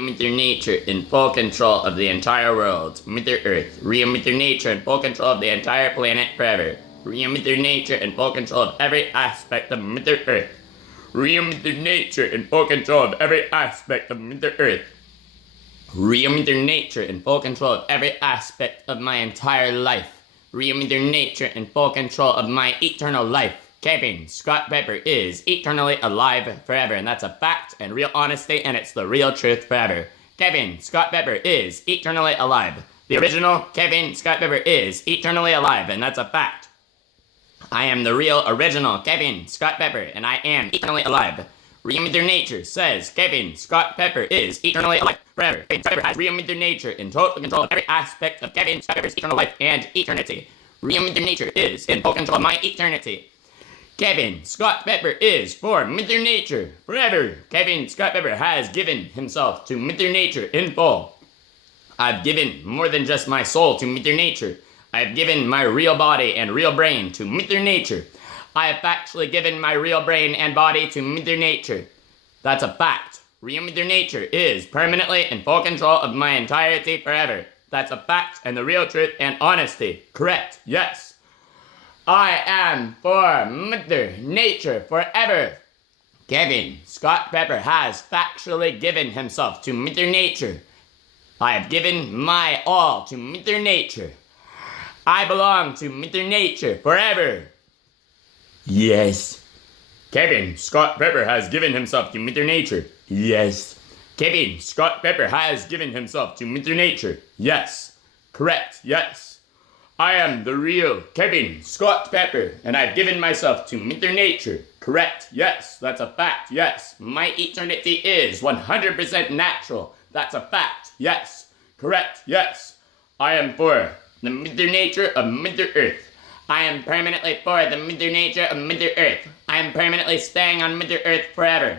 Mother Nature in full control of the entire world. Mother Earth. Real Mother Nature in full control of the entire planet forever. Real Mother Nature in full control of every aspect of Mother Earth. Real Mother Nature in full control of every aspect of Mother Earth. Real Mother Nature in full control of every aspect of my entire life. Real Mother Nature in full control of my eternal life. Kevin Scott Pepper is eternally alive forever, and that's a fact and real honesty, and it's the real truth forever. Kevin Scott Pepper is eternally alive. The original Kevin Scott Pepper is eternally alive, and that's a fact. I am the real original Kevin Scott Pepper, and I am eternally alive. Real Mother Nature says Kevin Scott Pepper is eternally alive forever. Kevin Scott Pepper has real Mother Nature in total control of every aspect of Kevin Scott Pepper's eternal life and eternity. Real Mother Nature is in full control of my eternity. Kevin Scott Pepper is for Mother Nature forever. Kevin Scott Pepper has given himself to Mother Nature in full. I've given more than just my soul to Mother Nature. I've given my real body and real brain to Mother Nature. I have factually given my real brain and body to Mother Nature. That's a fact. Real Mother Nature is permanently in full control of my entirety forever. That's a fact and the real truth and honesty. Correct, yes. I am for Mother Nature forever. Kevin Scott Pepper has factually given himself to Mother Nature. I have given my all to Mother Nature. I belong to Mother Nature forever. Yes. Kevin Scott Pepper has given himself to Mother Nature. Yes. Kevin Scott Pepper has given himself to Mother Nature. Yes. Correct, yes. I am the real Kevin Scott Pepper, and I've given myself to Mother Nature. Correct, yes, that's a fact, yes. My eternity is 100% natural. That's a fact, yes. Correct, yes. I am for the Mother Nature of Mother Earth. I am permanently for the Mother Nature of Mother Earth. I am permanently staying on Mother Earth forever.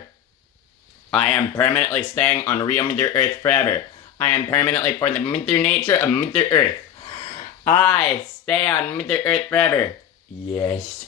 I am permanently staying on real Mother Earth forever. I am permanently for the Mother Nature of Mother Earth. I stay on Mother Earth forever. Yes.